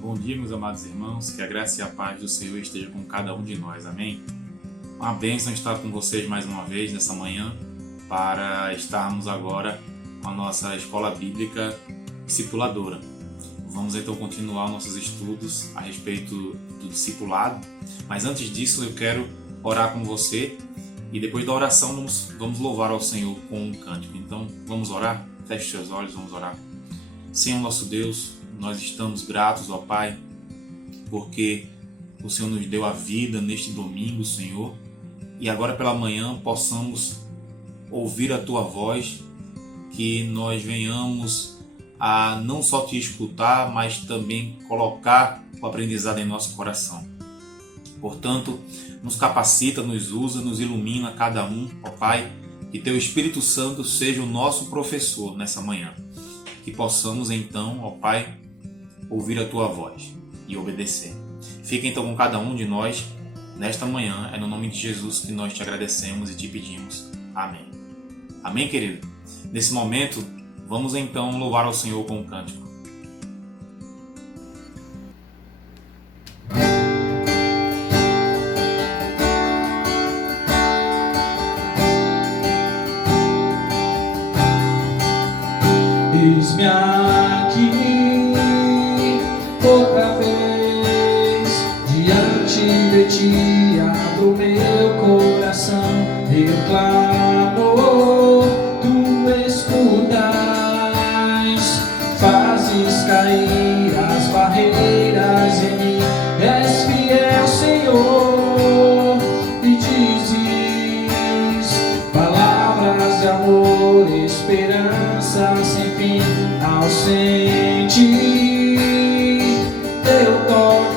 Bom dia, meus amados irmãos, que a graça e a paz do Senhor esteja com cada um de nós, amém? Uma bênção estar com vocês mais uma vez nessa manhã para estarmos agora com a nossa escola bíblica discipuladora. Vamos então continuar nossos estudos a respeito do discipulado, mas antes disso eu quero orar com você e depois da oração vamos louvar ao Senhor com um cântico. Então vamos orar? Feche seus olhos, vamos orar. Senhor nosso Deus, nós estamos gratos, ó Pai, porque o Senhor nos deu a vida neste domingo, Senhor, e agora pela manhã possamos ouvir a Tua voz, que nós venhamos a não só Te escutar, mas também colocar o aprendizado em nosso coração. Portanto, nos capacita, nos usa, nos ilumina cada um, ó Pai, que Teu Espírito Santo seja o nosso professor nessa manhã. Que possamos então, ó Pai, ouvir a Tua voz e obedecer. Fica então com cada um de nós nesta manhã. É no nome de Jesus que nós Te agradecemos e Te pedimos. Amém. Amém, querido? Nesse momento, vamos então louvar ao Senhor com um cântico. Eis-me aqui outra vez, diante de Ti abro meu coração, eu clamo, Tu escutas, fazes cair as barreiras em mim, és fiel, Senhor, e dizes palavras de amor, esperança sem fim. Ao sentir Teu toque,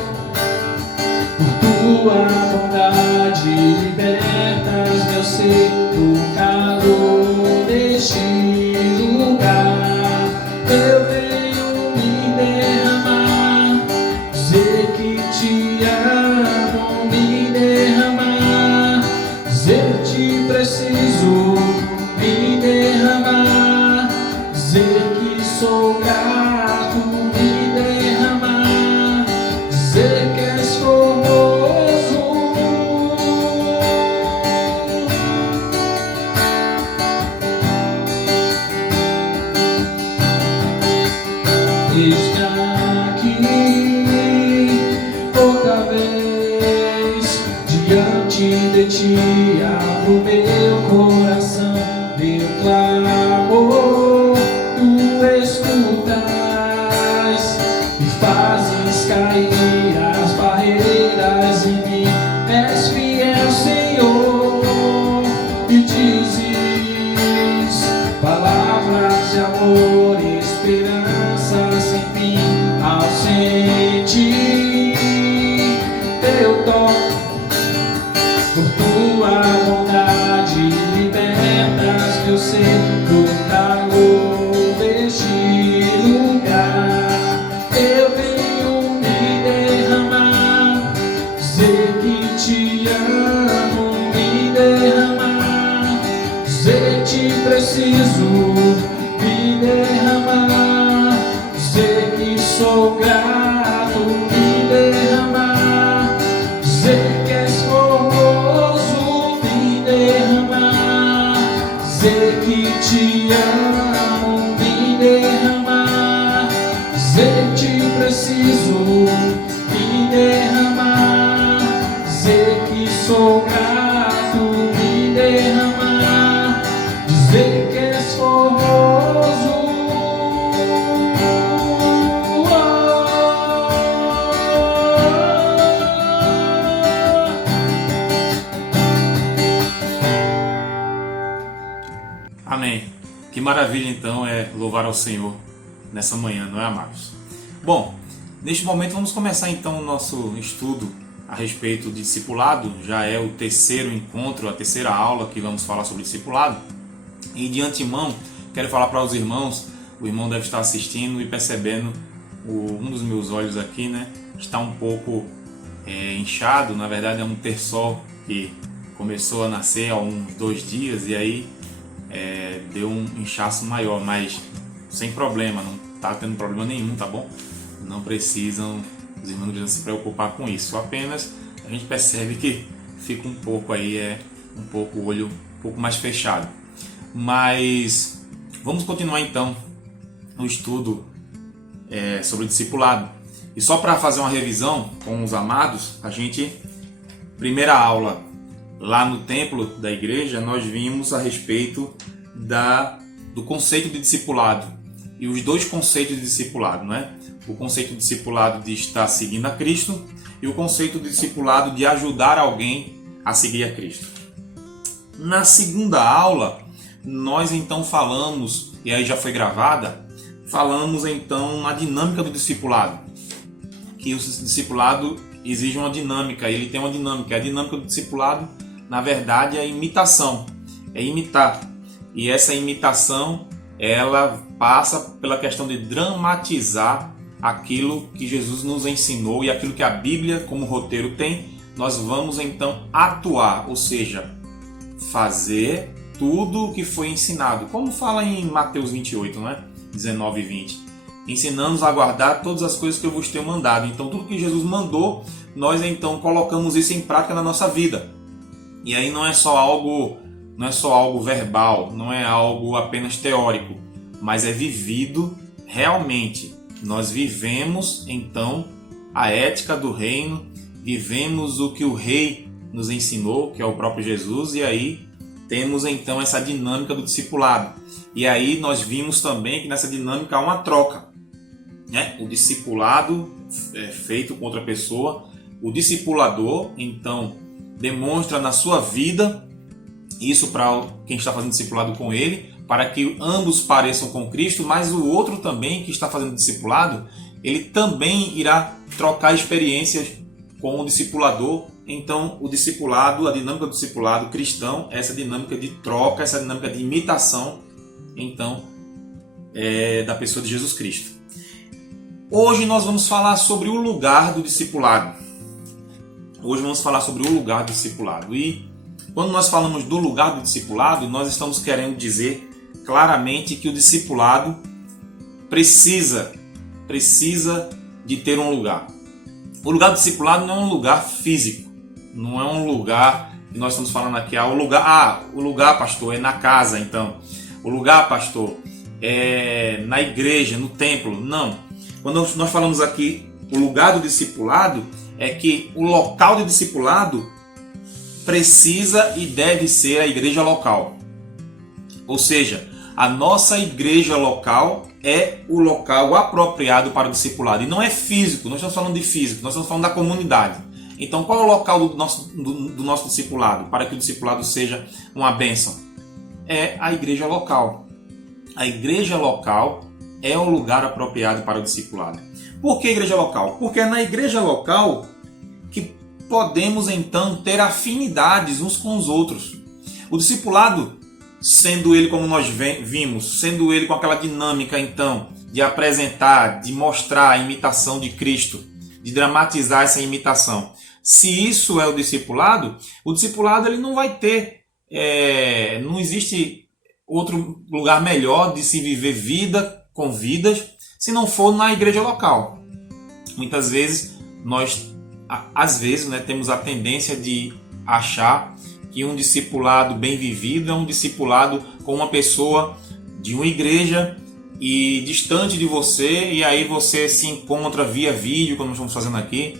por Tua bondade libertas meu ser do calor deste lugar. Eu venho me derramar, dizer que Te amo, me derramar, dizer que Te preciso, me derramar, dizer que sou grato, me derramar, dizer que és formoso. Eis-me aqui outra vez, diante de Ti abro meu coração, meu clamor, Tu escutas e fazes cair as barreiras em mim, és fiel, Senhor, e dizes palavras de amor, esperança sem fim. Ao sentir Teu toque, por Tua bondade libertas meu ser do calor deste lugar. Eu venho me derramar, dizer que Te amo, me derramar, dizer que Te preciso, me derramar, dizer que sou grato, me derramar, dizer que és formoso, me derramar, dizer que Te amo, me derramar, dizer que Te preciso, me derramar, dizer que sou grato, me derramar, dizer que és formoso. Amém. Que maravilha então é louvar ao Senhor nessa manhã, não é, amados? Bom, neste momento vamos começar então o nosso estudo a respeito de discipulado. Já é o terceiro encontro, a terceira aula que vamos falar sobre discipulado. E de antemão, quero falar para os irmãos, o irmão deve estar assistindo e percebendo um dos meus olhos aqui, né? Está um pouco inchado, na verdade é um terçol que começou a nascer há uns 2 dias e aí deu um inchaço maior, mas sem problema, não está tendo problema nenhum, tá bom? Não precisam, os irmãos não precisam se preocupar com isso. Apenas a gente percebe que fica um pouco aí, o olho um pouco mais fechado. Mas vamos continuar então o estudo sobre o discipulado. E só para fazer uma revisão com os amados, primeira aula lá no templo da igreja, nós vimos a respeito do conceito de discipulado e os dois conceitos de discipulado, não é? O conceito de discipulado de estar seguindo a Cristo e o conceito de discipulado de ajudar alguém a seguir a Cristo. Na segunda aula, nós então falamos, e aí já foi gravada, falamos então na dinâmica do discipulado, que o discipulado exige uma dinâmica, ele tem uma dinâmica. A dinâmica do discipulado, na verdade, é imitação, é imitar. E essa imitação, ela passa pela questão de dramatizar aquilo que Jesus nos ensinou e aquilo que a Bíblia como roteiro tem. Nós vamos então atuar, ou seja, fazer tudo o que foi ensinado, como fala em Mateus 28, né? 19 e 20. Ensinamos a guardar todas as coisas que eu vos tenho mandado. Então tudo que Jesus mandou, nós então colocamos isso em prática na nossa vida. E aí não é só algo verbal, não é algo apenas teórico, mas é vivido realmente. Nós vivemos então a ética do reino, vivemos o que o rei nos ensinou, que é o próprio Jesus, e aí temos então essa dinâmica do discipulado. E aí nós vimos também que nessa dinâmica há uma troca, né? O discipulado é feito com outra pessoa, o discipulador então demonstra na sua vida isso para quem está fazendo discipulado com ele, para que ambos pareçam com Cristo, mas o outro também que está fazendo discipulado, ele também irá trocar experiências com o discipulador. Então o discipulado, a dinâmica do discipulado cristão, essa dinâmica de troca, essa dinâmica de imitação, então, da pessoa de Jesus Cristo. Hoje nós vamos falar sobre o lugar do discipulado. E quando nós falamos do lugar do discipulado, nós estamos querendo dizer claramente que o discipulado precisa de ter um lugar. O lugar do discipulado não é um lugar físico, não é um lugar que nós estamos falando aqui, o lugar, pastor, é na casa, então. O lugar, pastor, é na igreja, no templo. Não. Quando nós falamos aqui o lugar do discipulado, é que o local do discipulado precisa e deve ser a igreja local. Ou seja, a nossa igreja local é o local apropriado para o discipulado. E não é físico, nós estamos falando de físico, nós estamos falando da comunidade. Então qual é o local do nosso discipulado, para que o discipulado seja uma bênção? É a igreja local. A igreja local é o lugar apropriado para o discipulado. Por que igreja local? Porque é na igreja local que podemos então ter afinidades uns com os outros. O discipulado, sendo ele como nós vimos, sendo ele com aquela dinâmica então de apresentar, de mostrar a imitação de Cristo, de dramatizar essa imitação. Se isso é o discipulado ele não vai ter, não existe outro lugar melhor de se viver vida com vidas se não for na igreja local. Muitas vezes temos a tendência de achar que um discipulado bem vivido é um discipulado com uma pessoa de uma igreja e distante de você, e aí você se encontra via vídeo, como nós estamos fazendo aqui,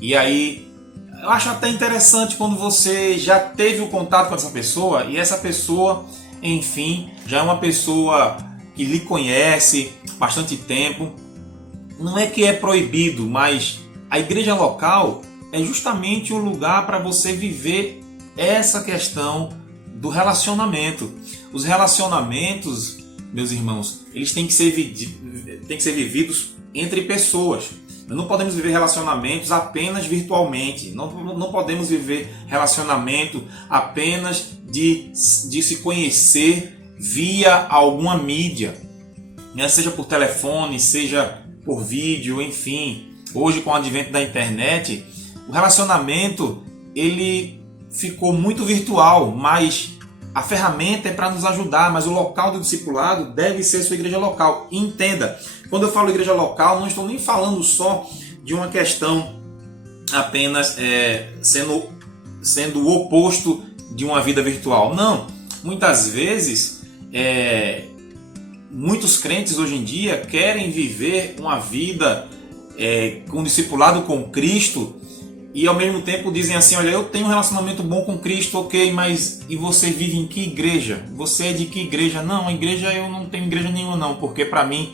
e aí eu acho até interessante quando você já teve o contato com essa pessoa, e essa pessoa, enfim, já é uma pessoa que lhe conhece há bastante tempo. Não é que é proibido, mas a igreja local é justamente o lugar para você viver essa questão do relacionamento. Os relacionamentos, meus irmãos, eles têm que ser vividos entre pessoas. Nós não podemos viver relacionamentos apenas virtualmente. Não podemos viver relacionamento apenas de se conhecer via alguma mídia, né? Seja por telefone, seja por vídeo, enfim. Hoje, com o advento da internet, o relacionamento ele ficou muito virtual, mas A ferramenta é para nos ajudar, mas o local do discipulado deve ser sua igreja local. E entenda, quando eu falo igreja local, não estou nem falando só de uma questão apenas sendo o oposto de uma vida virtual. Não, muitas vezes muitos crentes hoje em dia querem viver uma vida com discipulado com Cristo e ao mesmo tempo dizem assim, olha, eu tenho um relacionamento bom com Cristo, ok, mas e você vive em que igreja? Você é de que igreja? Não, a igreja, eu não tenho igreja nenhuma não, porque para mim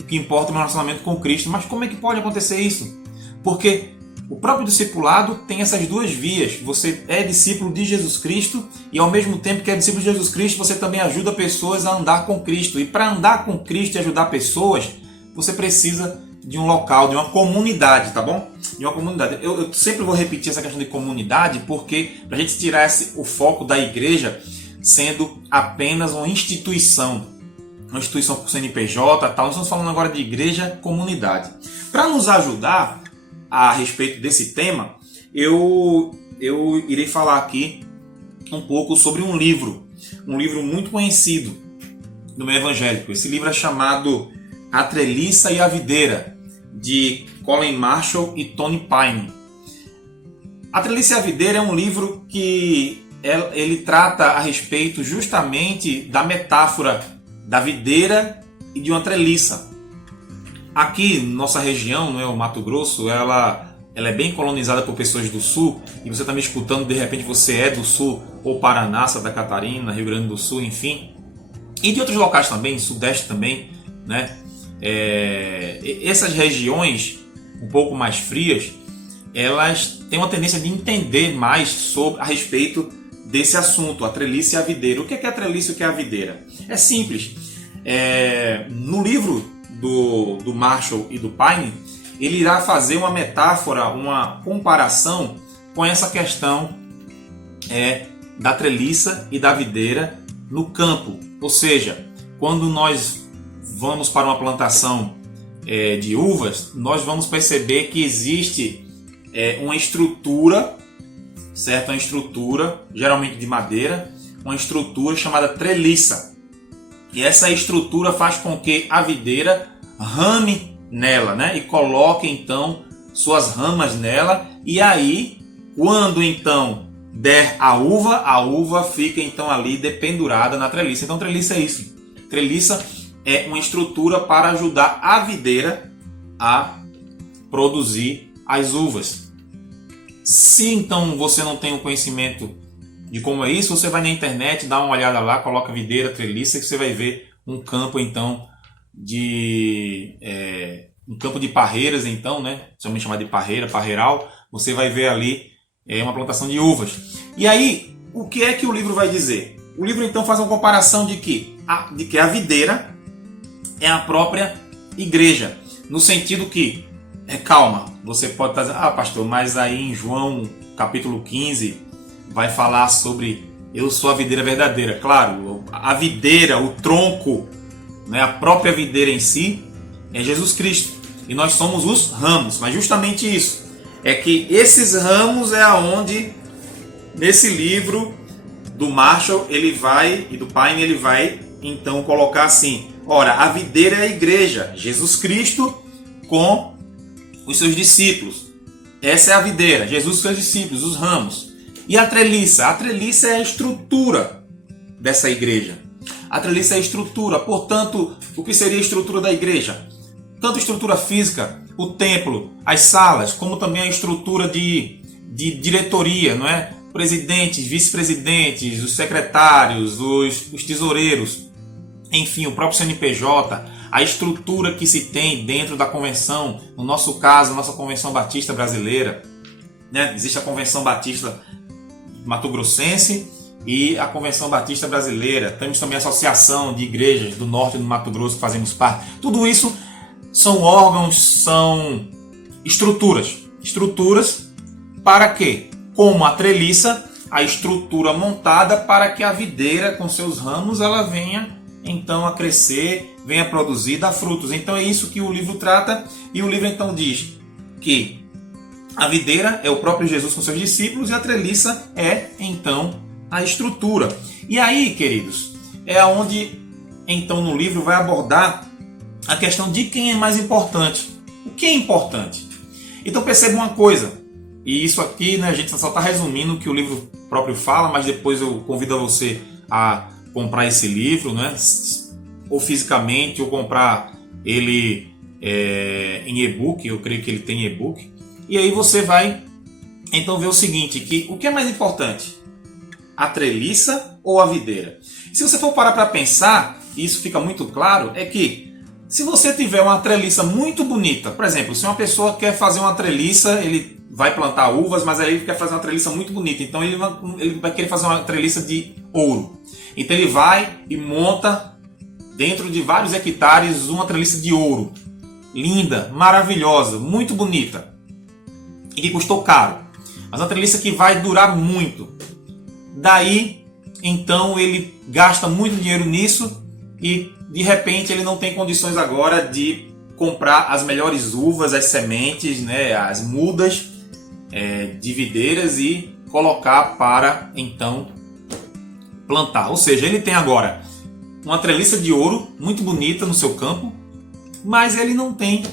o que importa é o meu relacionamento com Cristo. Mas como é que pode acontecer isso? Porque o próprio discipulado tem essas duas vias. Você é discípulo de Jesus Cristo e ao mesmo tempo que é discípulo de Jesus Cristo, você também ajuda pessoas a andar com Cristo. E para andar com Cristo e ajudar pessoas, você precisa de um local, de uma comunidade, tá bom? De uma comunidade. Eu sempre vou repetir essa questão de comunidade porque para a gente tirar o foco da igreja sendo apenas uma instituição por CNPJ, tal. Nós estamos falando agora de igreja, comunidade. Para nos ajudar a respeito desse tema, eu irei falar aqui um pouco sobre um livro muito conhecido do meio evangélico. Esse livro é chamado A Treliça e a Videira, de Colin Marshall e Tony Pine. A Treliça e a Videira é um livro que ele trata a respeito justamente da metáfora da videira e de uma treliça. Aqui, nossa região, o Mato Grosso, ela é bem colonizada por pessoas do Sul, e você está me escutando, de repente você é do Sul, ou Paraná, Santa Catarina, Rio Grande do Sul, enfim. E de outros locais também, Sudeste também, né? Essas regiões um pouco mais frias, elas têm uma tendência de entender mais a respeito desse assunto, a treliça e a videira. O que é a treliça e o que é a videira? É simples. No livro do Marshall e do Pine, ele irá fazer uma metáfora, uma comparação com essa questão da treliça e da videira no campo. Ou seja, quando nós vamos para uma plantação de uvas, nós vamos perceber que existe uma estrutura, certo? Uma estrutura, geralmente de madeira, uma estrutura chamada treliça. E essa estrutura faz com que a videira rame nela, né? E coloque então suas ramas nela, e aí quando então der a uva fica então ali dependurada na treliça. Então treliça é isso. Treliça é uma estrutura para ajudar a videira a produzir as uvas. Se então você não tem o conhecimento de como é isso, você vai na internet, dá uma olhada lá, coloca videira, treliça, que você vai ver um campo então um campo de parreiras, então, né? Também chamado de parreiral. Você vai ver ali uma plantação de uvas. E aí, o que é que o livro vai dizer? O livro então faz uma comparação de que a videira é a própria igreja, no sentido que, calma, você pode estar dizendo, pastor, mas aí em João capítulo 15 vai falar sobre eu sou a videira verdadeira. Claro, a videira, o tronco, né, a própria videira em si é Jesus Cristo, e nós somos os ramos. Mas justamente isso, é que esses ramos é aonde nesse livro do Marshall e do Pine ele vai então colocar assim: ora, a videira é a igreja, Jesus Cristo com os seus discípulos. Essa é a videira, Jesus com os seus discípulos, os ramos. E a treliça é a estrutura dessa igreja. A treliça é a estrutura. Portanto, o que seria a estrutura da igreja? Tanto a estrutura física, o templo, as salas, como também a estrutura de diretoria, não é? Presidentes, vice-presidentes, os secretários, os tesoureiros, enfim, o próprio CNPJ, a estrutura que se tem dentro da convenção, no nosso caso, a nossa Convenção Batista Brasileira, né? Existe a Convenção Batista Mato-Grossense e a Convenção Batista Brasileira. Temos também a Associação de Igrejas do Norte e do Mato Grosso, que fazemos parte. Tudo isso são órgãos, são estruturas. Estruturas para quê? Como a treliça, a estrutura montada para que a videira com seus ramos ela venha então a crescer, venha a produzir, dar frutos. Então é isso que o livro trata, e o livro então diz que a videira é o próprio Jesus com seus discípulos e a treliça é então a estrutura. E aí, queridos, é onde então no livro vai abordar a questão de quem é mais importante. O que é importante? Então perceba uma coisa, e isso aqui, né, a gente só está resumindo o que o livro próprio fala, mas depois eu convido você a comprar esse livro, né, ou fisicamente, ou comprar ele em e-book. Eu creio que ele tem e-book. E aí você vai então ver o seguinte, que o que é mais importante? A treliça ou a videira? Se você for parar para pensar, e isso fica muito claro, é que se você tiver uma treliça muito bonita, por exemplo, se uma pessoa quer fazer uma treliça, ele vai plantar uvas, mas aí ele quer fazer uma treliça muito bonita, então ele vai querer fazer uma treliça de ouro. Então ele vai e monta dentro de vários hectares uma treliça de ouro, linda, maravilhosa, muito bonita, e que custou caro, mas uma treliça que vai durar muito. Daí, então, ele gasta muito dinheiro nisso e, de repente, ele não tem condições agora de comprar as melhores uvas, as sementes, né, as mudas de videiras e colocar para, então, plantar. Ou seja, ele tem agora uma treliça de ouro muito bonita no seu campo, mas ele não tem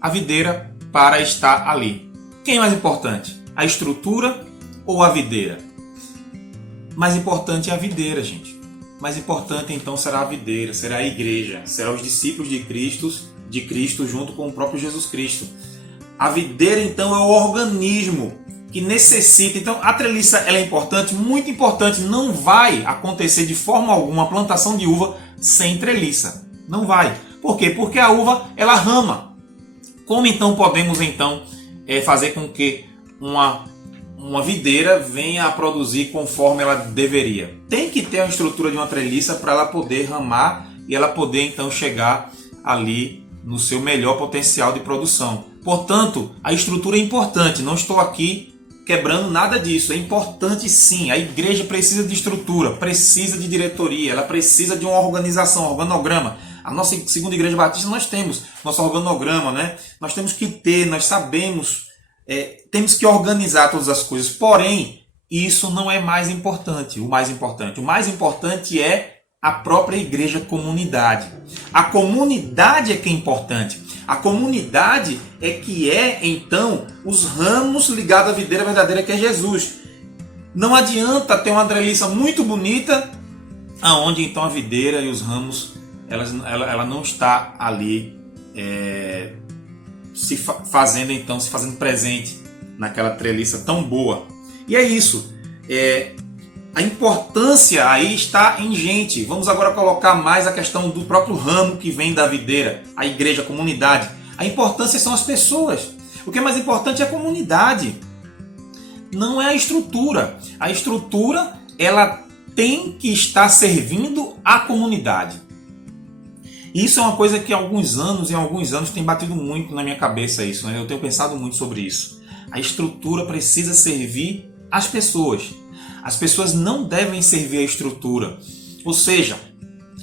a videira para estar ali. Quem é mais importante? A estrutura ou a videira? Mais importante é a videira, gente. Mais importante então será a videira, será a igreja, será os discípulos de Cristo junto com o próprio Jesus Cristo. A videira então é o organismo que necessita. Então a treliça ela é importante, muito importante. Não vai acontecer de forma alguma a plantação de uva sem treliça. Não vai. Por quê? Porque a uva ela rama. Como então podemos então fazer com que uma videira venha a produzir conforme ela deveria? Tem que ter a estrutura de uma treliça para ela poder ramar e ela poder então chegar ali no seu melhor potencial de produção. Portanto, a estrutura é importante, não estou aqui quebrando nada disso, é importante sim. A igreja precisa de estrutura, precisa de diretoria, ela precisa de uma organização, um organograma. A nossa segunda igreja batista nós temos nosso organograma, né? Nós temos que ter, nós sabemos, temos que organizar todas as coisas, porém, isso não é mais importante. O mais importante é a própria igreja comunidade. A comunidade é que é importante. A comunidade é que então, os ramos ligados à videira verdadeira que é Jesus. Não adianta ter uma treliça muito bonita, aonde então a videira e os ramos, ela não está ali se fazendo presente naquela treliça tão boa. E é isso. A importância aí está em gente. Vamos agora colocar mais a questão do próprio ramo que vem da videira, a igreja, a comunidade. A importância são as pessoas. O que é mais importante é a comunidade. Não é a estrutura. A estrutura, ela tem que estar servindo à comunidade. Isso é uma coisa que em alguns anos tem batido muito na minha cabeça isso, né? Eu tenho pensado muito sobre isso. A estrutura precisa servir às pessoas. As pessoas não devem servir a estrutura. Ou seja,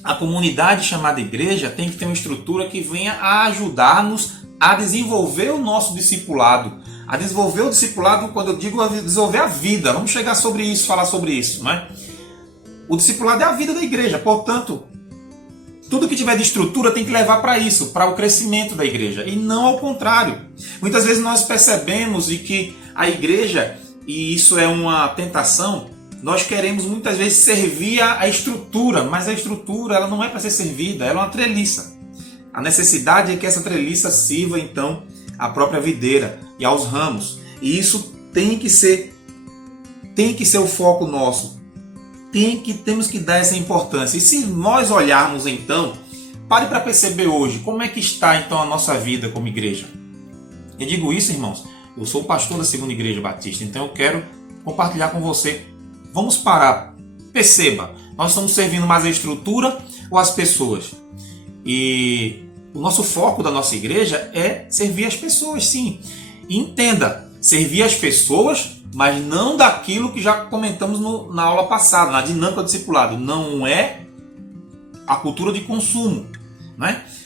a comunidade chamada igreja tem que ter uma estrutura que venha a ajudar-nos a desenvolver o nosso discipulado. A desenvolver o discipulado, quando eu digo a desenvolver a vida, vamos chegar sobre isso, falar sobre isso, né? O discipulado é a vida da igreja, portanto, tudo que tiver de estrutura tem que levar para isso, para o crescimento da igreja, e não ao contrário. Muitas vezes nós percebemos e que a igreja, e isso é uma tentação, nós queremos muitas vezes servir a estrutura, mas a estrutura ela não é para ser servida, ela é uma treliça. A necessidade é que essa treliça sirva então à própria videira e aos ramos. E isso tem que ser o foco nosso. Temos que dar essa importância. E se nós olharmos então, pare para perceber hoje, como é que está então a nossa vida como igreja. Eu digo isso, irmãos, eu sou o pastor da segunda igreja batista, então eu quero compartilhar com você. Vamos parar, perceba, nós estamos servindo mais a estrutura ou as pessoas? E o nosso foco da nossa igreja é servir as pessoas, sim. E entenda, servir as pessoas, mas não daquilo que já comentamos na aula passada, na dinâmica do discipulado. Não é a cultura de consumo.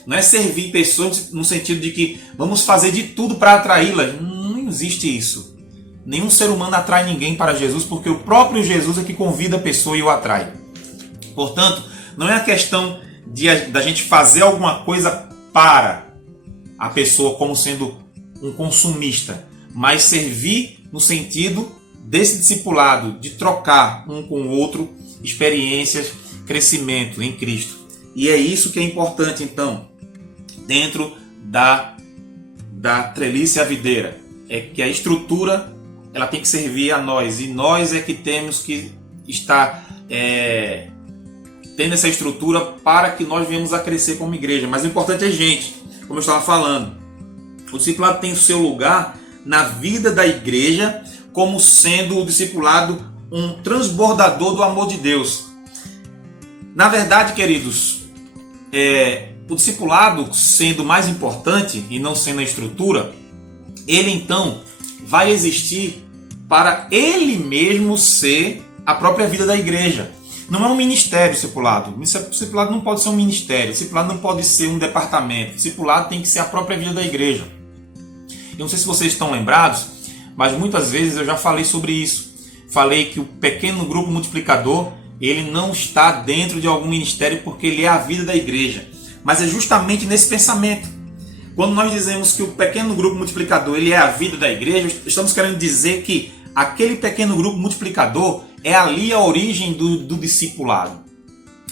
Não é servir pessoas no sentido de que vamos fazer de tudo para atraí-las. Não existe isso. Nenhum ser humano atrai ninguém para Jesus, porque o próprio Jesus é que convida a pessoa e o atrai. Portanto, não é a questão da gente fazer alguma coisa para a pessoa como sendo um consumista, mas servir no sentido desse discipulado, de trocar um com o outro experiências, crescimento em Cristo. E é isso que é importante, então, dentro da treliça e a videira. É que a estrutura ela tem que servir a nós, e nós é que temos que estar tendo essa estrutura para que nós venhamos a crescer como igreja. Mas o importante é gente, como eu estava falando. O discipulado tem o seu lugar na vida da igreja como sendo o discipulado um transbordador do amor de Deus. Na verdade, queridos, o discipulado sendo mais importante e não sendo a estrutura, ele então vai existir para ele mesmo ser a própria vida da igreja. Não é um ministério discipulado. O discipulado não pode ser um ministério. O discipulado não pode ser um departamento. O discipulado tem que ser a própria vida da igreja. Eu não sei se vocês estão lembrados, mas muitas vezes eu já falei sobre isso. Falei que o pequeno grupo multiplicador, ele não está dentro de algum ministério porque ele é a vida da igreja. Mas é justamente nesse pensamento. Quando nós dizemos que o pequeno grupo multiplicador ele é a vida da igreja, estamos querendo dizer que aquele pequeno grupo multiplicador é ali a origem do discipulado.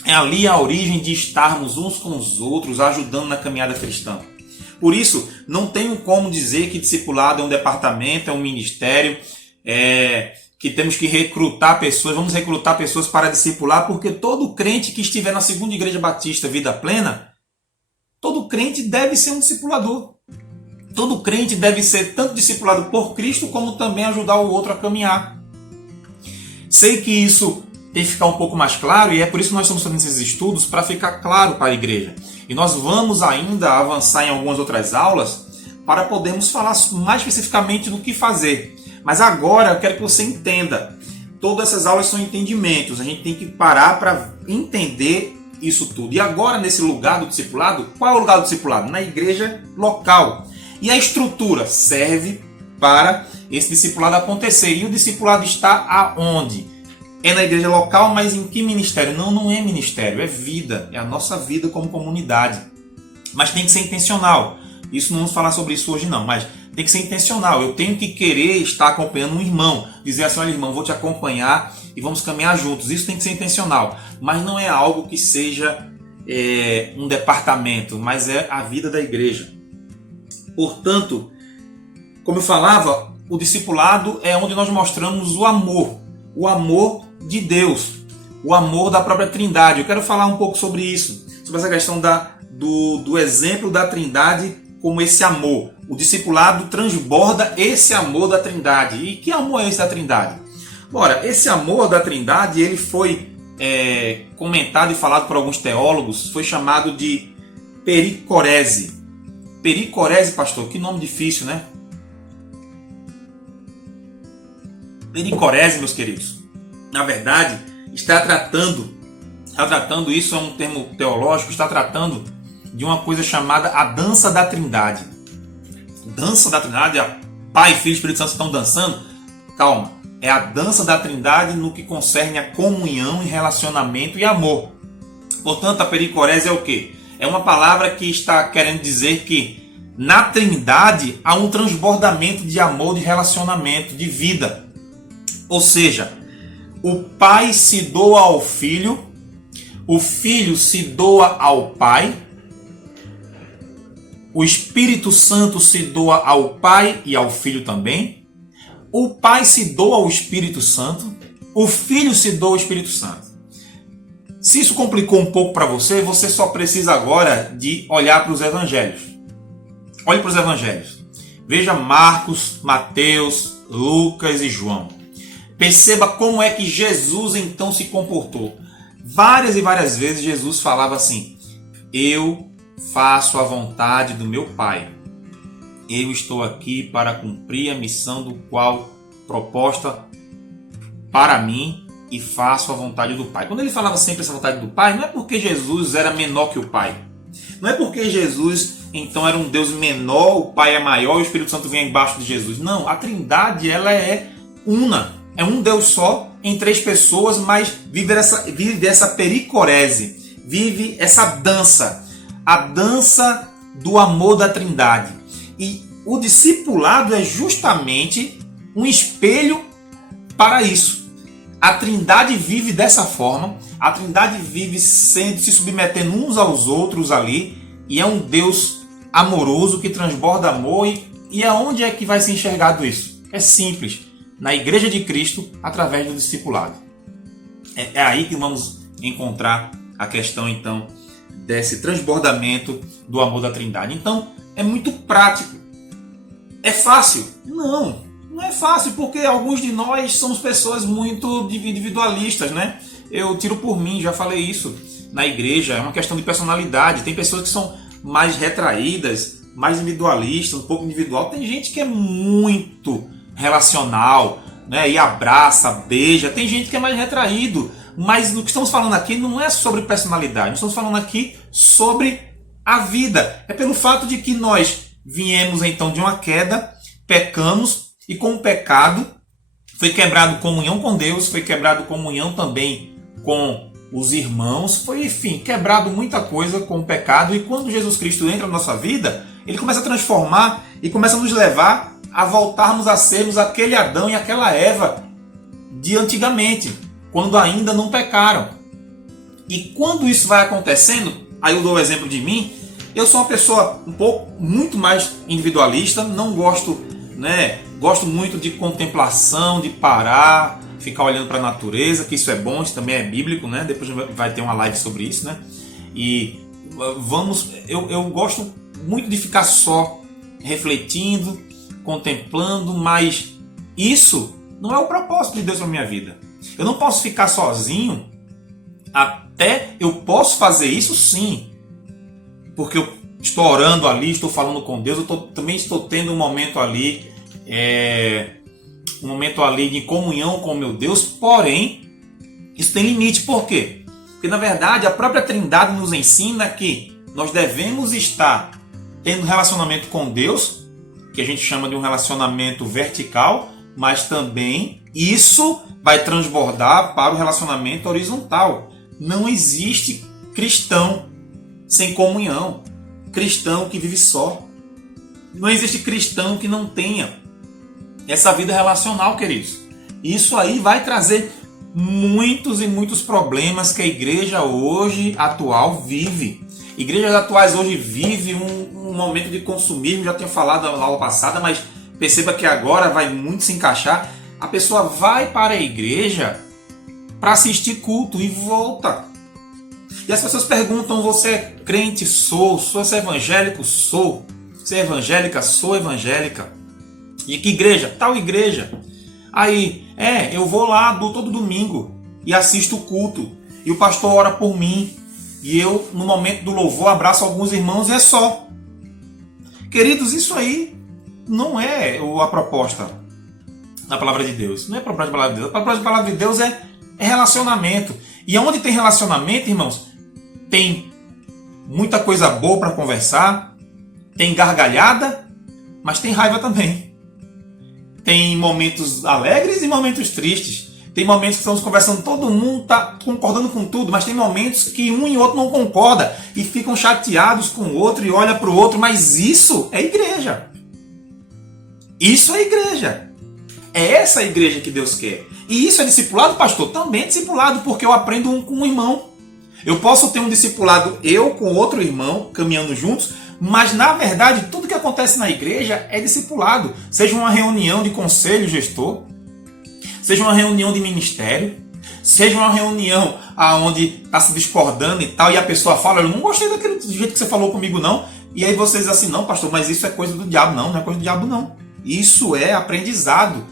É ali a origem de estarmos uns com os outros, ajudando na caminhada cristã. Por isso, não tenho como dizer que discipulado é um departamento, é um ministério, que temos que recrutar pessoas, vamos recrutar pessoas para discipular, porque todo crente que estiver na Segunda Igreja Batista Vida Plena, todo crente deve ser um discipulador. Todo crente deve ser tanto discipulado por Cristo, como também ajudar o outro a caminhar. Sei que isso tem que ficar um pouco mais claro, e é por isso que nós estamos fazendo esses estudos, para ficar claro para a igreja. E nós vamos ainda avançar em algumas outras aulas, para podermos falar mais especificamente do que fazer. Mas agora eu quero que você entenda. Todas essas aulas são entendimentos, a gente tem que parar para entender isso tudo. E agora, nesse lugar do discipulado, qual é o lugar do discipulado? Na igreja local. E a estrutura serve para esse discipulado acontecer. E o discipulado está aonde? É na igreja local, mas em que ministério? Não é ministério, é vida. É a nossa vida como comunidade. Mas tem que ser intencional. Isso não vamos falar sobre isso hoje não, mas tem que ser intencional. Eu tenho que querer estar acompanhando um irmão. Dizer assim, olha irmão, vou te acompanhar e vamos caminhar juntos. Isso tem que ser intencional. Mas não é algo que seja um departamento, mas é a vida da igreja. Portanto, como eu falava, o discipulado é onde nós mostramos o amor de Deus, o amor da própria Trindade. Eu quero falar um pouco sobre isso, sobre essa questão do exemplo da Trindade como esse amor. O discipulado transborda esse amor da Trindade. E que amor é esse da Trindade? Ora, esse amor da Trindade, ele foi comentado e falado por alguns teólogos, foi chamado de pericorese. Pericorese, pastor, que nome difícil, né? Pericorese, meus queridos, na verdade, está tratando, isso é um termo teológico, está tratando de uma coisa chamada a dança da Trindade. Dança da Trindade, Pai, Filho e Espírito Santo estão dançando? Calma, é a dança da Trindade no que concerne a comunhão e relacionamento e amor. Portanto, a pericorese é o quê? É uma palavra que está querendo dizer que na Trindade há um transbordamento de amor, de relacionamento, de vida. Ou seja, o Pai se doa ao Filho, o Filho se doa ao Pai, o Espírito Santo se doa ao Pai e ao Filho também, o Pai se doa ao Espírito Santo, o Filho se doa ao Espírito Santo. Se isso complicou um pouco para você, você só precisa agora de olhar para os evangelhos. Olhe para os evangelhos. Veja Marcos, Mateus, Lucas e João. Perceba como é que Jesus então se comportou. Várias e várias vezes Jesus falava assim: eu faço a vontade do meu Pai. Eu estou aqui para cumprir a missão do qual proposta para mim e faço a vontade do Pai. Quando ele falava sempre essa vontade do Pai, não é porque Jesus era menor que o Pai. Não é porque Jesus então era um Deus menor, o Pai é maior e o Espírito Santo vem embaixo de Jesus. Não, a Trindade ela é una. É um Deus só em 3 pessoas, mas vive essa pericorese, vive essa dança, a dança do amor da Trindade. E o discipulado é justamente um espelho para isso. A Trindade vive dessa forma, a Trindade vive se submetendo uns aos outros ali, e é um Deus amoroso que transborda amor. E aonde é que vai ser enxergado isso? É simples, na Igreja de Cristo, através do discipulado. É aí que vamos encontrar a questão, então, desse transbordamento do amor da Trindade. Então, é muito prático. É fácil? Não é fácil, porque alguns de nós somos pessoas muito individualistas, né? Eu tiro por mim, já falei isso na igreja, é uma questão de personalidade. Tem pessoas que são mais retraídas, mais individualistas, um pouco individual. Tem gente que é muito relacional, né? E abraça, beija. Tem gente que é mais retraído. Mas o que estamos falando aqui não é sobre personalidade. Nós estamos falando aqui sobre a vida. É pelo fato de que nós viemos então de uma queda, pecamos, e com o pecado foi quebrado comunhão com Deus, foi quebrado comunhão também com os irmãos, foi, enfim, quebrado muita coisa com o pecado. E quando Jesus Cristo entra na nossa vida, ele começa a transformar e começa a nos levar a voltarmos a sermos aquele Adão e aquela Eva de antigamente, quando ainda não pecaram. E quando isso vai acontecendo, aí eu dou o exemplo de mim. Eu sou uma pessoa muito mais individualista, não gosto, né? Gosto muito de contemplação, de parar, ficar olhando para a natureza, que isso é bom, isso também é bíblico, né? Depois vai ter uma live sobre isso, né? E eu gosto muito de ficar só, refletindo, contemplando, mas isso não é o propósito de Deus para minha vida. Eu não posso ficar sozinho, eu posso fazer isso sim, porque eu estou orando ali, estou falando com Deus, também estou tendo um momento ali de comunhão com o meu Deus, porém, isso tem limite. Por quê? Porque na verdade a própria Trindade nos ensina que nós devemos estar tendo relacionamento com Deus, que a gente chama de um relacionamento vertical, mas também isso vai transbordar para o relacionamento horizontal. Não existe cristão sem comunhão, cristão que vive só. Não existe cristão que não tenha essa vida relacional, queridos. Isso aí vai trazer muitos e muitos problemas que a igreja hoje atual vive. Igrejas atuais hoje vivem um momento de consumismo, já tinha falado na aula passada, mas perceba que agora vai muito se encaixar. A pessoa vai para a igreja para assistir culto e volta. E as pessoas perguntam: você é crente? Sou. Você é evangélico? Sou. Você é evangélica? Sou evangélica. E que igreja? Tal igreja. Aí, eu vou lá todo domingo e assisto o culto. E o pastor ora por mim. E eu, no momento do louvor, abraço alguns irmãos e é só. Queridos, isso aí não é a proposta da palavra de Deus. Não é a proposta da palavra de Deus. A proposta da palavra de Deus é relacionamento. E onde tem relacionamento, irmãos, tem muita coisa boa para conversar, tem gargalhada, mas tem raiva também. Tem momentos alegres e momentos tristes. Tem momentos que estamos conversando, todo mundo está concordando com tudo, mas tem momentos que um e outro não concorda e ficam chateados com o outro e olha para o outro. Mas isso é igreja. Isso é igreja. É essa a igreja que Deus quer. E isso é discipulado, pastor? Também é discipulado, porque eu aprendo um com um irmão. Eu posso ter um discipulado eu com outro irmão, caminhando juntos, mas na verdade tudo que acontece na igreja é discipulado. Seja uma reunião de conselho gestor, seja uma reunião de ministério, seja uma reunião onde está se discordando e tal, e a pessoa fala: eu não gostei daquele jeito que você falou comigo não. E aí você diz assim: não, pastor, mas isso é coisa do diabo. Não, não é coisa do diabo não. Isso é aprendizado.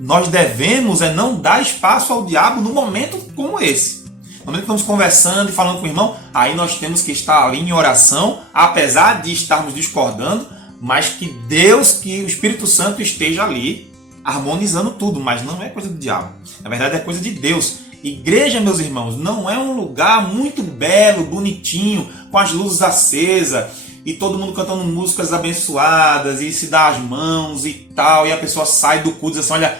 Nós devemos não dar espaço ao diabo no momento como esse. No momento que estamos conversando e falando com o irmão, aí nós temos que estar ali em oração, apesar de estarmos discordando, mas que Deus, que o Espírito Santo esteja ali harmonizando tudo, mas não é coisa do diabo. Na verdade é coisa de Deus. Igreja, meus irmãos, não é um lugar muito belo, bonitinho, com as luzes acesas e todo mundo cantando músicas abençoadas e se dá as mãos e tal, e a pessoa sai do culto e diz assim: olha,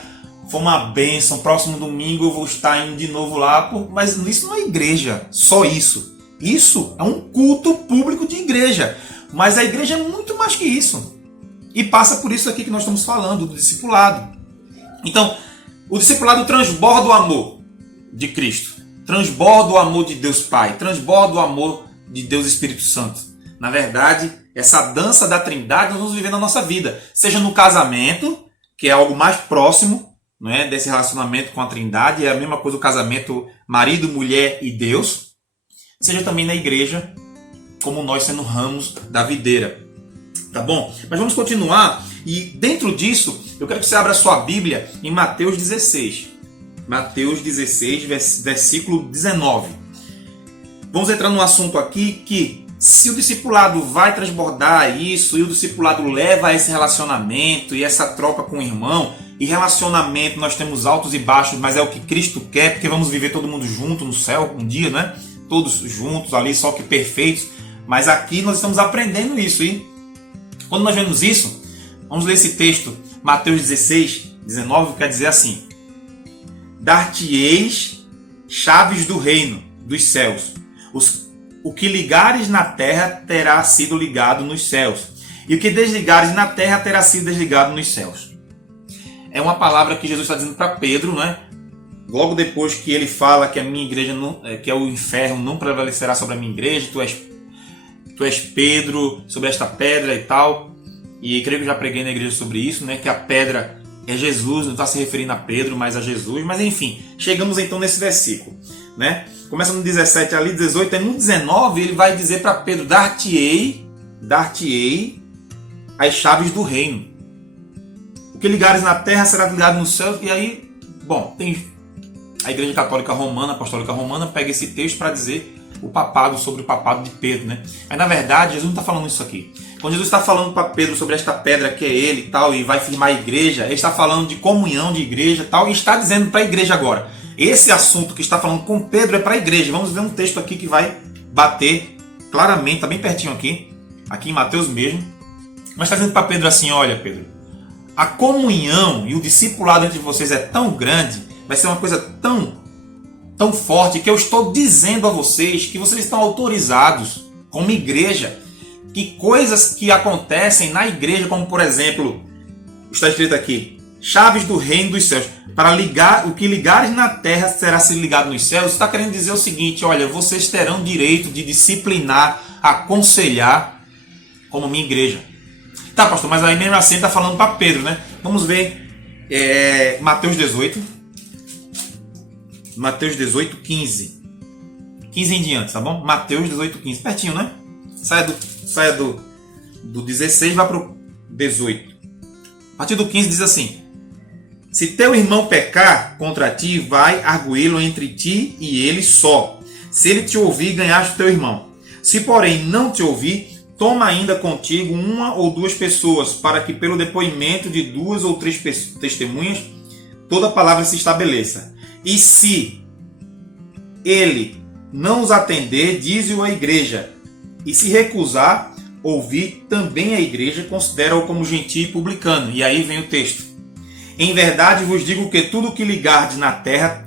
foi uma bênção, próximo domingo eu vou estar indo de novo lá, mas isso não é igreja, só isso. Isso é um culto público de igreja, mas a igreja é muito mais que isso. E passa por isso aqui que nós estamos falando, do discipulado. Então, o discipulado transborda o amor de Cristo, transborda o amor de Deus Pai, transborda o amor de Deus Espírito Santo. Na verdade, essa dança da Trindade nós vamos viver na nossa vida, seja no casamento, que é algo mais próximo, não é, desse relacionamento com a Trindade, é a mesma coisa o casamento marido, mulher e Deus, seja também na igreja, como nós sendo ramos da videira. Tá bom? Mas vamos continuar, e dentro disso, eu quero que você abra a sua Bíblia em Mateus 16. Mateus 16, versículo 19. Vamos entrar num assunto aqui que, se o discipulado vai transbordar isso, e o discipulado leva a esse relacionamento e essa troca com o irmão, e relacionamento nós temos altos e baixos, mas é o que Cristo quer, porque vamos viver todo mundo junto no céu um dia, né? Todos juntos ali, só que perfeitos. Mas aqui nós estamos aprendendo isso, e quando nós vemos isso, vamos ler esse texto, Mateus 16, 19, quer dizer assim: dar-te-eis chaves do reino dos céus. O que ligares na terra terá sido ligado nos céus, e o que desligares na terra terá sido desligado nos céus. É uma palavra que Jesus está dizendo para Pedro, né? Logo depois que ele fala que a minha igreja não, que é o inferno não prevalecerá sobre a minha igreja, tu és Pedro, sobre esta pedra e tal. E creio que já preguei na igreja sobre isso, né? Que a pedra é Jesus, não está se referindo a Pedro, mas a Jesus. Mas enfim, chegamos então nesse versículo, né? Começa no 17 ali, 18, e no 19 ele vai dizer para Pedro: dar-te-ei as chaves do reino. O que ligares na terra será ligado no céu. E aí, bom, tem a Igreja Católica Romana, Apostólica Romana, pega esse texto para dizer o papado, sobre o papado de Pedro, né? Mas na verdade, Jesus não está falando isso aqui. Quando Jesus está falando para Pedro sobre esta pedra que é ele e tal, e vai firmar a igreja, ele está falando de comunhão de igreja e tal, e está dizendo para a igreja agora. Esse assunto que está falando com Pedro é para a igreja. Vamos ver um texto aqui que vai bater claramente, está bem pertinho aqui em Mateus mesmo. Mas está dizendo para Pedro assim: olha, Pedro, a comunhão e o discipulado entre vocês é tão grande, vai ser uma coisa tão forte, que eu estou dizendo a vocês que vocês estão autorizados, como igreja, que coisas que acontecem na igreja, como por exemplo, está escrito aqui, chaves do reino dos céus, para ligar, o que ligares na terra será se ligado nos céus. Está querendo dizer o seguinte: olha, vocês terão direito de disciplinar, aconselhar, como minha igreja. Tá, pastor, mas aí mesmo assim está falando para Pedro, né? Vamos ver Mateus 18. Mateus 18, 15. 15 em diante, tá bom? Mateus 18, 15. Pertinho, né? Saia do 16 e vai para o 18. A partir do 15 diz assim: se teu irmão pecar contra ti, vai arguí-lo entre ti e ele só. Se ele te ouvir, ganhaste o teu irmão. Se porém não te ouvir, toma ainda contigo uma ou duas pessoas, para que pelo depoimento de 2 ou 3 testemunhas toda palavra se estabeleça. E se ele não os atender, dize-o à igreja. E se recusar ouvir, também a igreja considera-o como gentio e publicano. E aí vem o texto: em verdade vos digo que tudo que ligardes na terra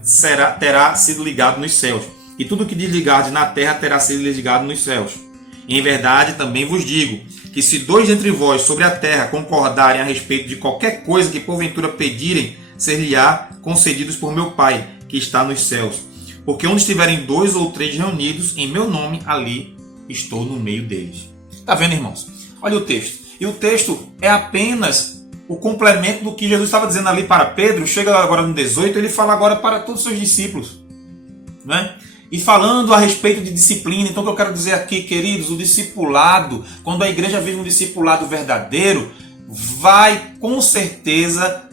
terá sido ligado nos céus, e tudo que desligardes na terra terá sido desligado nos céus. Em verdade também vos digo que se 2 dentre vós sobre a terra concordarem a respeito de qualquer coisa que porventura pedirem, ser-lhe-á concedidos por meu Pai, que está nos céus. Porque onde estiverem 2 ou 3 reunidos em meu nome, ali estou no meio deles. Tá vendo, irmãos? Olha o texto. E o texto é apenas o complemento do que Jesus estava dizendo ali para Pedro. Chega agora no 18, ele fala agora para todos os seus discípulos, né? E falando a respeito de disciplina. Então o que eu quero dizer aqui, queridos, o discipulado, quando a igreja vive um discipulado verdadeiro, vai com certeza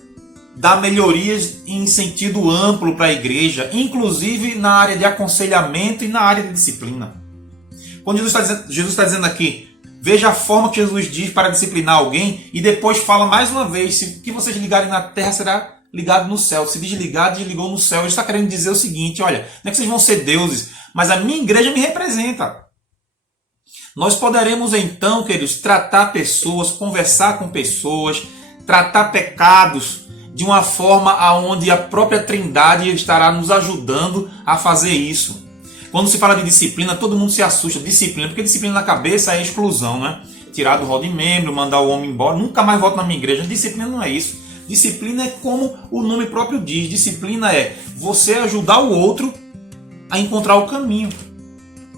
dar melhorias em sentido amplo para a igreja, inclusive na área de aconselhamento e na área de disciplina. Quando Jesus está dizendo aqui, veja a forma que Jesus diz para disciplinar alguém, e depois fala mais uma vez: se o que vocês ligarem na terra será ligado no céu, se desligar, desligou no céu. Ele está querendo dizer o seguinte: olha, não é que vocês vão ser deuses, mas a minha igreja me representa. Nós poderemos então, queridos, tratar pessoas, conversar com pessoas, tratar pecados de uma forma aonde a própria Trindade estará nos ajudando a fazer isso. Quando se fala de disciplina, todo mundo se assusta. Disciplina, porque disciplina na cabeça é exclusão, né? Tirar do rol de membro, mandar o homem embora, nunca mais volto na minha igreja. Disciplina não é isso. Disciplina é como o nome próprio diz. Disciplina é você ajudar o outro a encontrar o caminho.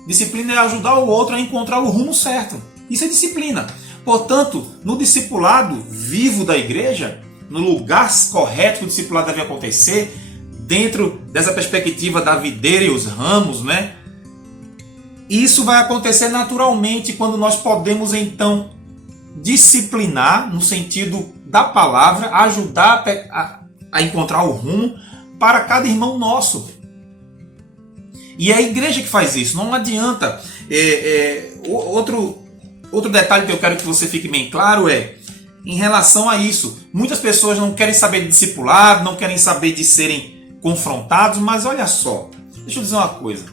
Disciplina é ajudar o outro a encontrar o rumo certo. Isso é disciplina. Portanto, no discipulado vivo da igreja, no lugar correto que o discipulado deve acontecer, dentro dessa perspectiva da videira e os ramos, né? Isso vai acontecer naturalmente quando nós podemos então disciplinar, no sentido da palavra, ajudar a encontrar o rumo para cada irmão nosso. E é a igreja que faz isso, não adianta. Outro detalhe que eu quero que você fique bem claro é, em relação a isso, muitas pessoas não querem saber de discipulado, não querem saber de serem confrontados, mas olha só, deixa eu dizer uma coisa.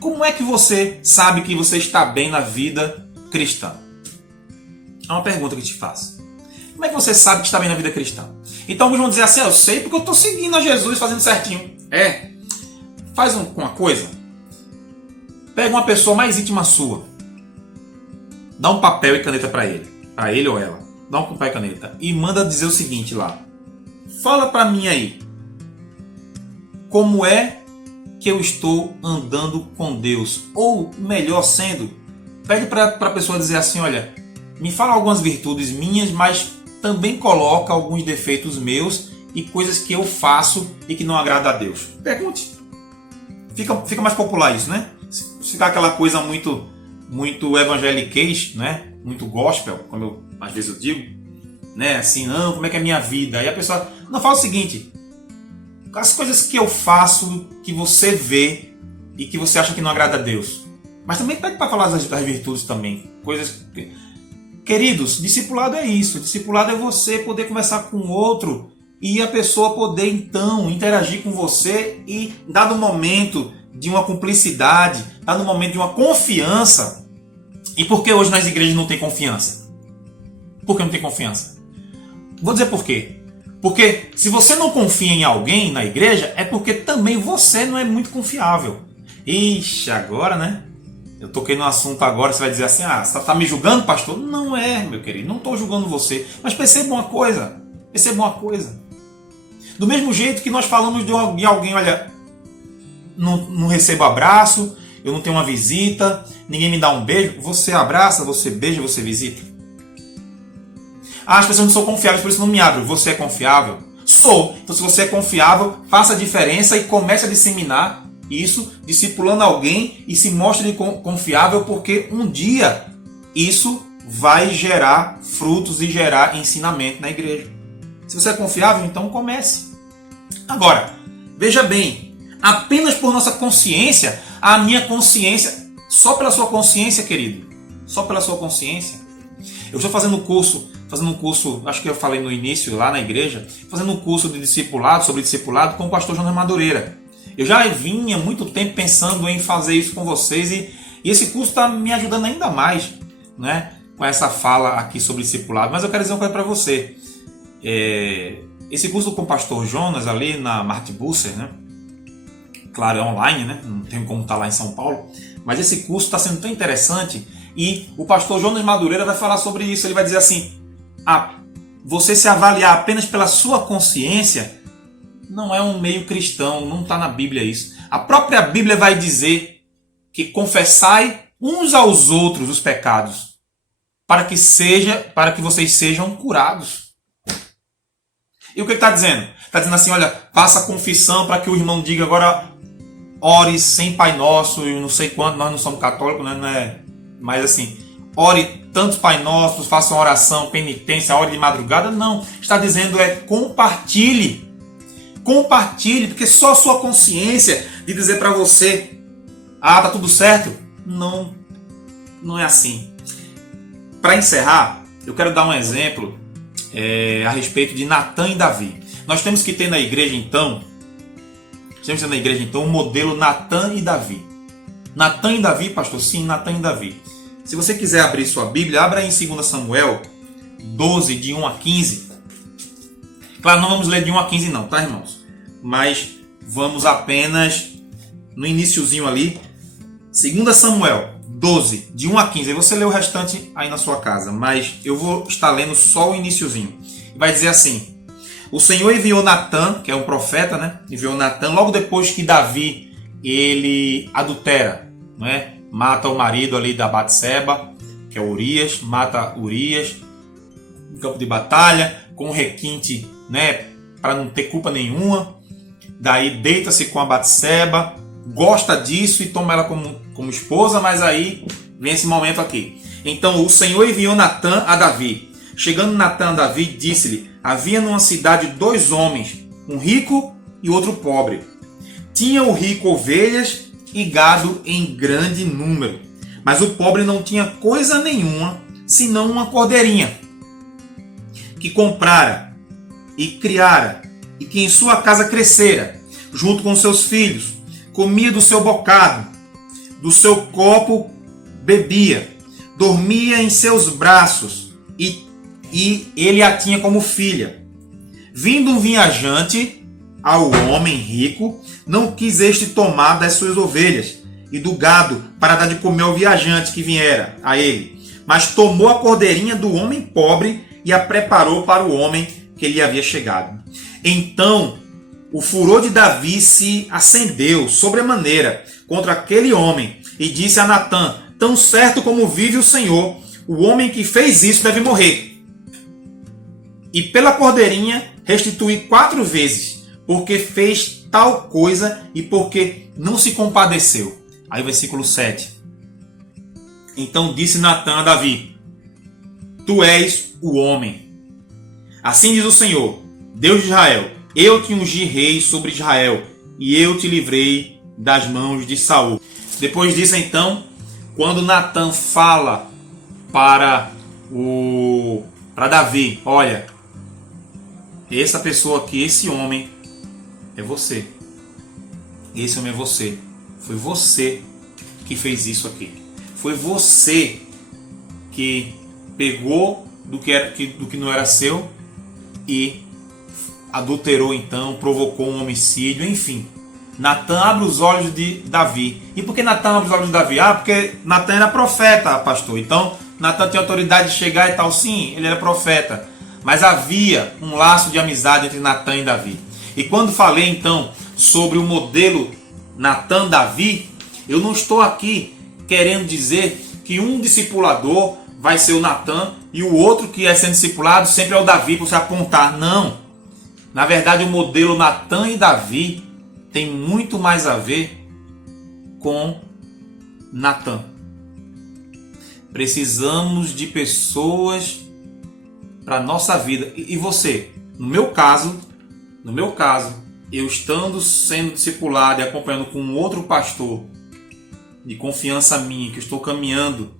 Como é que você sabe que você está bem na vida cristã? É uma pergunta que te faço. Como é que você sabe que está bem na vida cristã? Então alguns vão dizer assim, eu sei porque eu estou seguindo a Jesus, fazendo certinho. Faz uma coisa. Pega uma pessoa mais íntima sua. Dá um papel e caneta para ele ou ela. Dá um papel e caneta. E manda dizer o seguinte lá. Fala para mim aí. Como é que eu estou andando com Deus? Ou, melhor sendo, pede para a pessoa dizer assim, olha, me fala algumas virtudes minhas, mas também coloca alguns defeitos meus e coisas que eu faço e que não agrada a Deus. Pergunte. Fica mais popular isso, né? Se ficar aquela coisa muito evangeliquez, né? Muito gospel, como às vezes eu digo, né? Assim, não, como é que é a minha vida? Aí a pessoa, não, fala o seguinte, as coisas que eu faço, que você vê e que você acha que não agrada a Deus. Mas também pede para falar das virtudes também. Coisas. Queridos, discipulado é isso. Discipulado é você poder conversar com o outro e a pessoa poder então interagir com você e, dado o momento de uma cumplicidade, dado o momento de uma confiança. E por que hoje nas igrejas não tem confiança? Por que não tem confiança? Vou dizer por quê. Porque se você não confia em alguém na igreja, é porque também você não é muito confiável. Ixi, agora, né? Eu toquei no assunto agora, você vai dizer assim, você está me julgando, pastor? Não é, meu querido, não estou julgando você. Mas perceba uma coisa, Do mesmo jeito que nós falamos de alguém, olha, não recebo abraço, eu não tenho uma visita, ninguém me dá um beijo, você abraça, você beija, você visita. As pessoas não são confiáveis, por isso não me abrem. Você é confiável? Sou. Então se você é confiável, faça a diferença e comece a disseminar isso, discipulando alguém e se mostre confiável, porque um dia isso vai gerar frutos e gerar ensinamento na igreja. Se você é confiável, então comece. Agora, veja bem, apenas por nossa consciência, a minha consciência, só pela sua consciência, querido, só pela sua consciência. Eu estou fazendo um curso, acho que eu falei no início lá na igreja, fazendo um curso de discipulado, sobre discipulado com o pastor Jonas Madureira. Eu já vinha muito tempo pensando em fazer isso com vocês e esse curso está me ajudando ainda mais, né, com essa fala aqui sobre discipulado. Mas eu quero dizer uma coisa para você. Esse curso com o pastor Jonas ali na Mart Busser, né? Claro, é online, né? Não tem como estar lá em São Paulo. Mas esse curso está sendo tão interessante e o pastor Jonas Madureira vai falar sobre isso. Ele vai dizer assim, você se avaliar apenas pela sua consciência não é um meio cristão, não está na Bíblia isso. A própria Bíblia vai dizer que confessai uns aos outros os pecados para que vocês sejam curados. E o que está dizendo? Está dizendo assim, olha, faça a confissão para que o irmão diga agora, ore sem Pai Nosso, e não sei quanto, nós não somos católicos, né? Não é, mas assim, ore tantos Pai Nossos, faça uma oração, penitência, ore de madrugada. Não, está dizendo compartilhe. Compartilhe, porque só a sua consciência de dizer para você, tá tudo certo, não é assim. Para encerrar, eu quero dar um exemplo a respeito de Natan e Davi. Nós temos que ter na igreja então um modelo Natan e Davi. Natan e Davi, pastor? Sim, Natan e Davi. Se você quiser abrir sua Bíblia, abra aí em 2 Samuel 12, de 1 a 15. Claro, não vamos ler de 1 a 15 não, tá, irmãos? Mas vamos apenas no iniciozinho ali. 2 Samuel 12, de 1 a 15. Aí você lê o restante aí na sua casa. Mas eu vou estar lendo só o iniciozinho. Vai dizer assim: o Senhor enviou Natã, que é um profeta, né? Enviou Natã logo depois que Davi, ele adultera, né? Mata o marido ali da Batseba, que é Urias, mata Urias no campo de batalha, com requinte, né? Para não ter culpa nenhuma. Daí deita-se com a Batseba, gosta disso e toma ela como esposa, mas aí vem esse momento aqui. Então o Senhor enviou Natã a Davi. Chegando Natã a Davi, disse-lhe: havia numa cidade 2 homens, um rico e outro pobre. Tinha o rico ovelhas e gado em grande número, mas o pobre não tinha coisa nenhuma, senão uma cordeirinha, que comprara e criara, e que em sua casa crescera, junto com seus filhos, comia do seu bocado, do seu copo bebia, dormia em seus braços, e ele a tinha como filha. Vindo um viajante ao homem rico, não quis este tomar das suas ovelhas e do gado para dar de comer ao viajante que viera a ele, mas tomou a cordeirinha do homem pobre e a preparou para o homem que lhe havia chegado. Então o furor de Davi se acendeu sobremaneira contra aquele homem e disse a Natã: tão certo como vive o Senhor, o homem que fez isso deve morrer. E pela cordeirinha restituí 4 vezes, porque fez tal coisa e porque não se compadeceu. Aí o versículo 7. Então disse Natã a Davi: tu és o homem. Assim diz o Senhor, Deus de Israel: eu te ungi rei sobre Israel, e eu te livrei das mãos de Saul. Depois disso, então, quando Natã fala para Davi: olha, essa pessoa aqui, esse homem é você. Esse homem é você. Foi você que fez isso aqui. Foi você que pegou do que não era seu e adulterou, então, provocou um homicídio, enfim. Natã abre os olhos de Davi. E por que Natã abre os olhos de Davi? Porque Natã era profeta, pastor. Então, Natã tem autoridade de chegar e tal. Sim, ele era profeta. Mas havia um laço de amizade entre Natã e Davi. E quando falei, então, sobre o modelo Natã-Davi, eu não estou aqui querendo dizer que um discipulador vai ser o Natã e o outro que é sendo discipulado sempre é o Davi, para você apontar. Não. Na verdade, o modelo Natã e Davi tem muito mais a ver com Natã. Precisamos de pessoas para a nossa vida. E você? No meu caso, eu estando sendo discipulado e acompanhando com um outro pastor de confiança minha, que eu estou caminhando,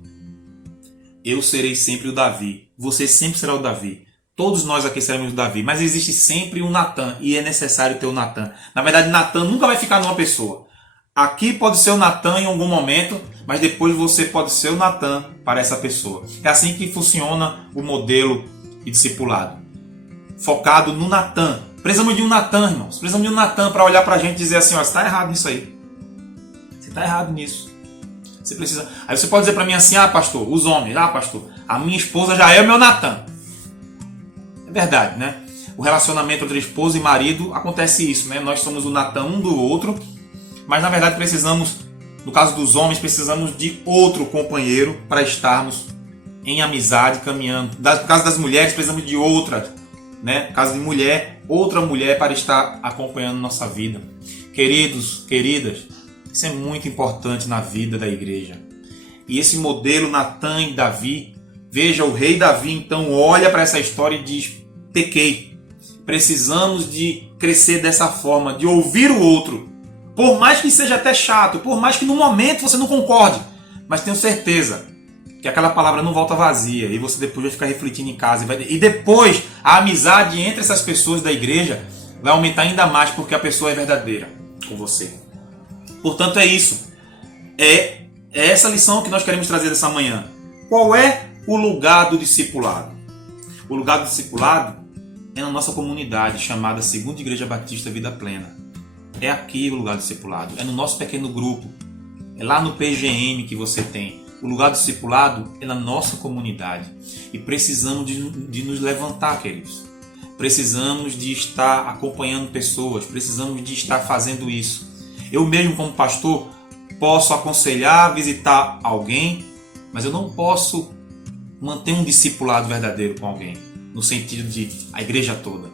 eu serei sempre o Davi. Você sempre será o Davi. Todos nós aqui seremos o Davi. Mas existe sempre um Natã. E é necessário ter o Natã. Na verdade, Natã nunca vai ficar numa pessoa. Aqui pode ser o Natã em algum momento, mas depois você pode ser o Natã para essa pessoa. É assim que funciona o modelo de discipulado. Focado no Natã. Precisamos de um Natã, irmãos. Precisamos de um Natã para olhar para a gente e dizer assim: ó, você está errado nisso aí. Você está errado nisso. Você precisa. Aí você pode dizer para mim assim: ah, pastor, os homens, pastor, a minha esposa já é o meu Natã. É verdade, né? O relacionamento entre esposa e marido acontece isso, né? Nós somos o Natã um do outro, mas na verdade precisamos, no caso dos homens, precisamos de outro companheiro para estarmos em amizade, caminhando. No caso das mulheres, precisamos de outra, né? No caso de mulher, outra mulher para estar acompanhando nossa vida. Queridos, queridas, isso é muito importante na vida da igreja. E esse modelo Natã e Davi, veja, o rei Davi então olha para essa história e diz: pequei. Precisamos de crescer dessa forma, de ouvir o outro. Por mais que seja até chato, por mais que no momento você não concorde, mas tenho certeza que aquela palavra não volta vazia e você depois vai ficar refletindo em casa. E depois a amizade entre essas pessoas da igreja vai aumentar ainda mais porque a pessoa é verdadeira com você. Portanto, é isso. É essa lição que nós queremos trazer dessa manhã. Qual é o lugar do discipulado? O lugar do discipulado é na nossa comunidade chamada Segunda Igreja Batista Vida Plena. É aqui o lugar do discipulado, é no nosso pequeno grupo, é lá no PGM que você tem. O lugar do discipulado é na nossa comunidade e precisamos de nos levantar, queridos. Precisamos de estar acompanhando pessoas, precisamos de estar fazendo isso. Eu mesmo como pastor posso aconselhar, visitar alguém, mas eu não posso manter um discipulado verdadeiro com alguém, no sentido de a igreja toda,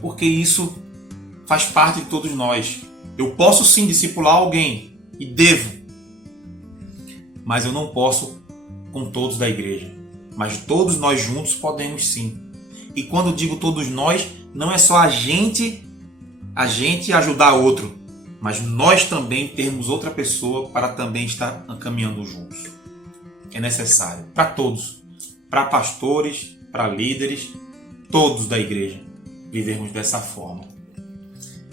porque isso faz parte de todos nós. Eu posso sim discipular alguém e devo, mas eu não posso com todos da igreja. Mas todos nós juntos podemos sim. E quando eu digo todos nós, não é só a gente ajudar outro, mas nós também termos outra pessoa para também estar caminhando juntos. É necessário para todos, para pastores, para líderes, todos da igreja, vivermos dessa forma.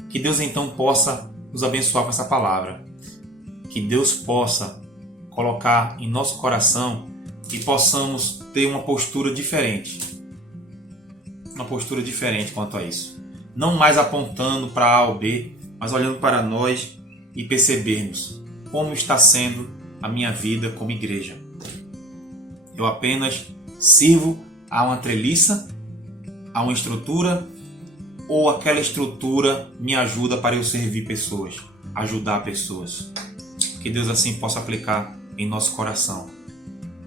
Que Deus então possa nos abençoar com essa palavra. Que Deus possa colocar em nosso coração e possamos ter uma postura diferente. Uma postura diferente quanto a isso. Não mais apontando para A ou B, mas olhando para nós e percebermos como está sendo a minha vida como igreja. Eu apenas sirvo a uma treliça, a uma estrutura, ou aquela estrutura me ajuda para eu servir pessoas, ajudar pessoas. Que Deus assim possa aplicar em nosso coração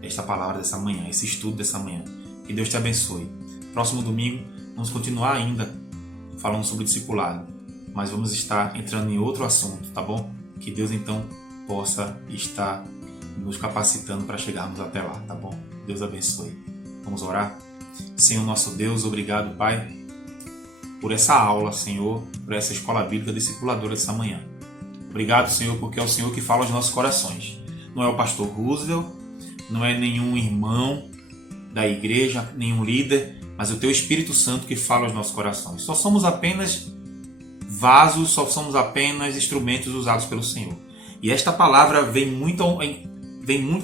esta palavra dessa manhã, esse estudo dessa manhã. Que Deus te abençoe. Próximo domingo vamos continuar ainda falando sobre o discipulado, mas vamos estar entrando em outro assunto, tá bom? Que Deus então possa estar nos capacitando para chegarmos até lá, tá bom? Deus abençoe. Vamos orar? Senhor nosso Deus, obrigado, Pai, por essa aula, Senhor, por essa escola bíblica discipuladora dessa manhã. Obrigado, Senhor, porque é o Senhor que fala aos nossos corações. Não é o pastor Roosevelt, não é nenhum irmão da igreja, nenhum líder, mas é o Teu Espírito Santo que fala aos nossos corações. Só somos apenas vasos, só somos apenas instrumentos usados pelo Senhor. E esta palavra vem muito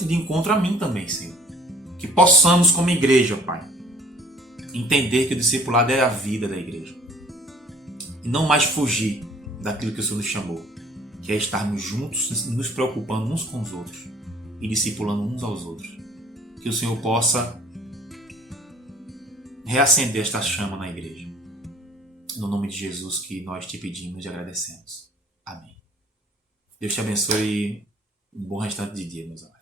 de encontro a mim também, Senhor. Que possamos, como igreja, Pai, entender que o discipulado é a vida da igreja. E não mais fugir daquilo que o Senhor nos chamou, que é estarmos juntos, nos preocupando uns com os outros e discipulando uns aos outros. Que o Senhor possa reacender esta chama na igreja. No nome de Jesus que nós te pedimos e agradecemos. Amém. Deus te abençoe e um bom restante de dia, meus amados.